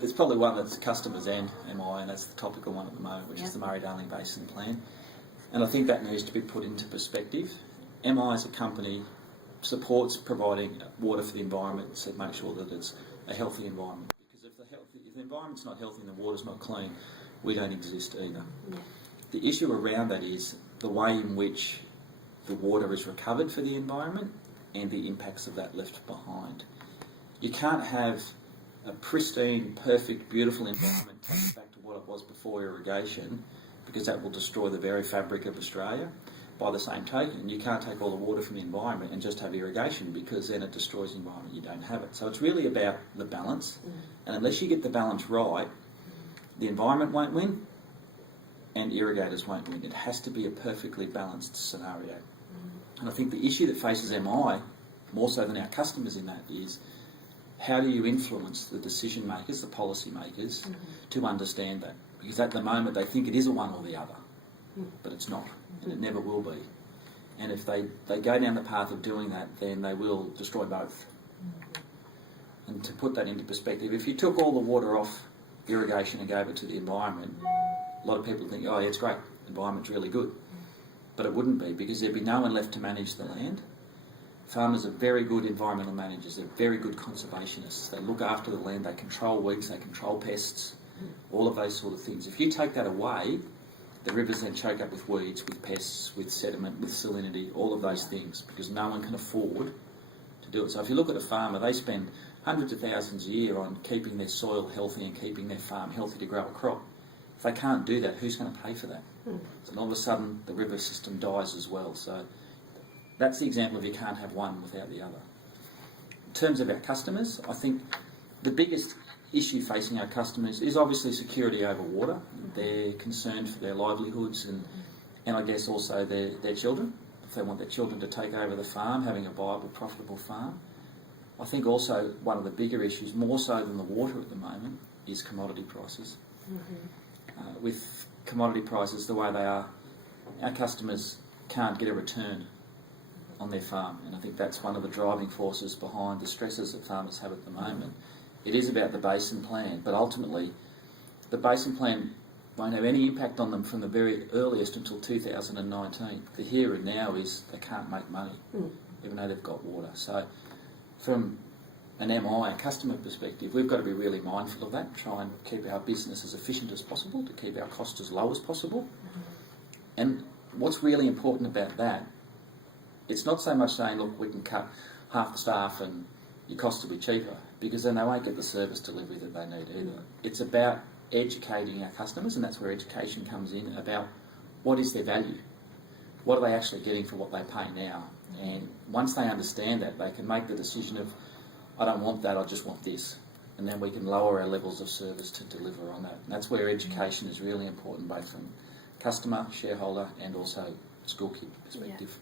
there's probably one that's customers and MI, and that's the topical one at the moment, which is the Murray-Darling Basin Plan. And I think that needs to be put into perspective. MI as a company supports providing water for the environment, so make sure that it's a healthy environment. Because if the environment's not healthy and the water's not clean, we don't exist either. Yeah. The issue around that is the way in which the water is recovered for the environment and the impacts of that left behind. You can't have a pristine, perfect, beautiful environment take it back to what it was before irrigation, because that will destroy the very fabric of Australia. By the same token, you can't take all the water from the environment and just have irrigation, because then it destroys the environment. You don't have it. So it's really about the balance, and unless you get the balance right, the environment won't win and irrigators won't win. It has to be a perfectly balanced scenario. And I think the issue that faces MI, more so than our customers in that, is how do you influence the decision makers, the policy makers, to understand that? Because at the moment they think it is a one or the other, but it's not, and it never will be. And if they go down the path of doing that, then they will destroy both. And to put that into perspective, if you took all the water off irrigation and gave it to the environment, a lot of people think, oh, yeah, it's great, the environment's really good. But it wouldn't be, because there'd be no one left to manage the land. Farmers are very good environmental managers, they're very good conservationists. They look after the land, they control weeds, they control pests, all of those sort of things. If you take that away, the rivers then choke up with weeds, with pests, with sediment, with salinity, all of those things, because no one can afford to do it. So if you look at a farmer, they spend hundreds of thousands a year on keeping their soil healthy and keeping their farm healthy to grow a crop. If they can't do that, who's going to pay for that? So all of a sudden the river system dies as well. So that's the example of you can't have one without the other. In terms of our customers, I think the biggest issue facing our customers is obviously security over water. They're concerned for their livelihoods and I guess also their children. If they want their children to take over the farm, having a viable, profitable farm. I think also one of the bigger issues, more so than the water at the moment, is commodity prices. With commodity prices the way they are, our customers can't get a return on their farm, and I think that's one of the driving forces behind the stresses that farmers have at the moment. It is about the Basin Plan, but ultimately the Basin Plan won't have any impact on them from the very earliest until 2019. The here and now is they can't make money, even though they've got water. So from an MI, a customer perspective, we've got to be really mindful of that, try and keep our business as efficient as possible, to keep our costs as low as possible. And what's really important about that, it's not so much saying, look, we can cut half the staff and your costs will be cheaper, because then they won't get the service delivery that they need either. It's about educating our customers, and that's where education comes in, about what is their value. What are they actually getting for what they pay now? And once they understand that, they can make the decision of, I don't want that, I just want this. And then we can lower our levels of service to deliver on that. And that's where education is really important, both from customer, shareholder and also school kid perspective.